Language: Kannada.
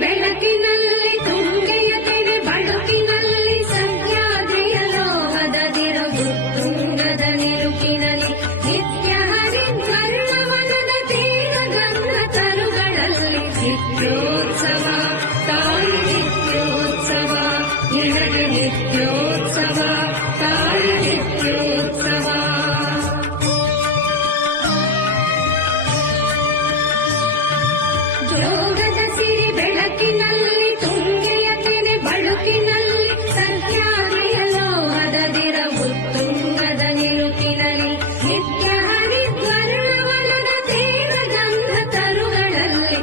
ಬೆಳಕಿನಲ್ಲಿ ತುಂಗೆಯ ತೆರೆ ಬಳುಕಿನಲ್ಲಿ ಸಹ್ಯಾದ್ರಿಯ ಲೋಹದ ದಿರವು ತುಂಗದ ನಿಲುಕಿನಲ್ಲಿ ನಿತ್ಯ ಹರಿದ್ವರ್ಣವನದ ತೇರ ಗಂಧ ತರುಗಳಲ್ಲಿ ನಿತ್ಯೋತ್ಸವ ತಾಯಿ ನಿತ್ಯೋತ್ಸವ ನಿನಗೆ ನಿತ್ಯೋತ್ಸವ ತಾಯಿ ನಿತ್ಯೋತ್ಸವ. ಯೋಗದ ಸಿರಿ ಬೆಳಕಿನಲ್ಲಿ ತುಂಗೆಯ ತೆನೆ ಬಳುಕಿನಲ್ಲಿ ಸಹ್ಯಾದ್ರಿಯ ಲೋಹದ ದಿರವು ತುಂಗದ ನಿಲುಕಿನಲ್ಲಿ ನಿತ್ಯ ಹರಿದ್ವರ್ಣವನದ ತೇರ ಗಂಧ ತರುಗಳಲ್ಲಿ